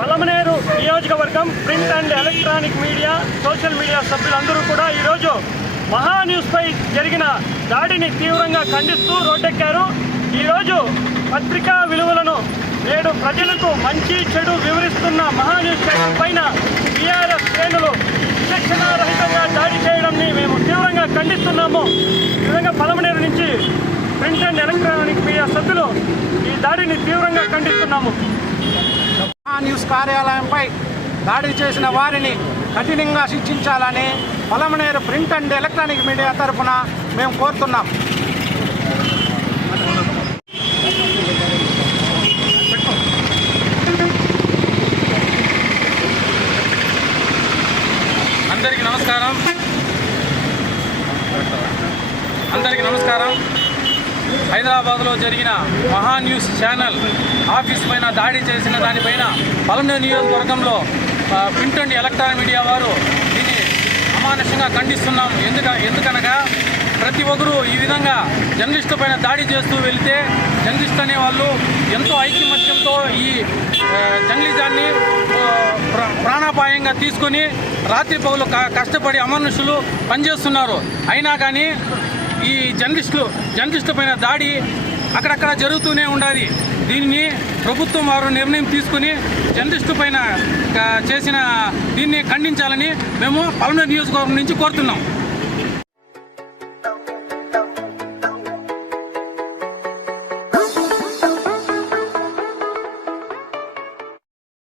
పలమనేరు నియోజకవర్గం print and electronic media social media సభ్యులందరూ కూడా ఈరోజు మహా న్యూస్పై జరిగిన దాడిని తీవ్రంగా ఖండిస్తూ రోడ్డెక్కారు ఈరోజు పత్రికా విలువలను నేడు ప్రజలకు మంచి చెడు వివరిస్తున్న మహాన్యూస్ పేపర్ పైన టీఆర్ఎస్ శ్రేణులు విచక్షణారహితంగా దాడి చేయడం మేము తీవ్రంగా ఖండిస్తున్నాము విధంగా పలమనేరు నుంచి ప్రింట్ అండ్ ఎలక్ట్రానిక్ మీడియా సభ్యులు ఈ దాడిని తీవ్రంగా ఖండిస్తున్నాము న్యూస్ కార్యాలయంపై దాడి చేసిన వారిని కఠినంగా శిక్షించాలని Palamaneru print and electronic media తరఫున మేము కోరుతున్నాం అందరికీ నమస్కారం అందరికీ నమస్కారం హైదరాబాద్లో జరిగిన మహా న్యూస్ ఛానల్ ఆఫీస్ పైన దాడి చేసిన దానిపైన పలనే నియోజకవర్గంలో ప్రింట్ అండ్ ఎలక్ట్రానిక్ మీడియా వారు దీన్ని అమానుషంగా ఖండిస్తున్నాం ఎందుక ఎందుకనగా ప్రతి ఒక్కరూ ఈ విధంగా జర్నలిస్టు పైన దాడి చేస్తూ వెళితే జర్నలిస్ట్ అనే వాళ్ళు ఎంతో ఐక్యమత్యంతో ఈ జర్నలిజాన్ని ప్రాణాపాయంగా తీసుకొని రాత్రి పగులు కష్టపడి అమనుషులు పనిచేస్తున్నారు అయినా కానీ ఈ జర్నలిస్టులు జర్నలిస్టుల పైన దాడి అక్కడక్కడ జరుగుతూనే ఉండాలి దీనిని ప్రభుత్వం వారు నిర్ణయం తీసుకుని జర్నలిస్టు పైన చేసిన దీన్ని ఖండించాలని మేము పలువురు నియోజకవర్గం నుంచి కోరుతున్నాం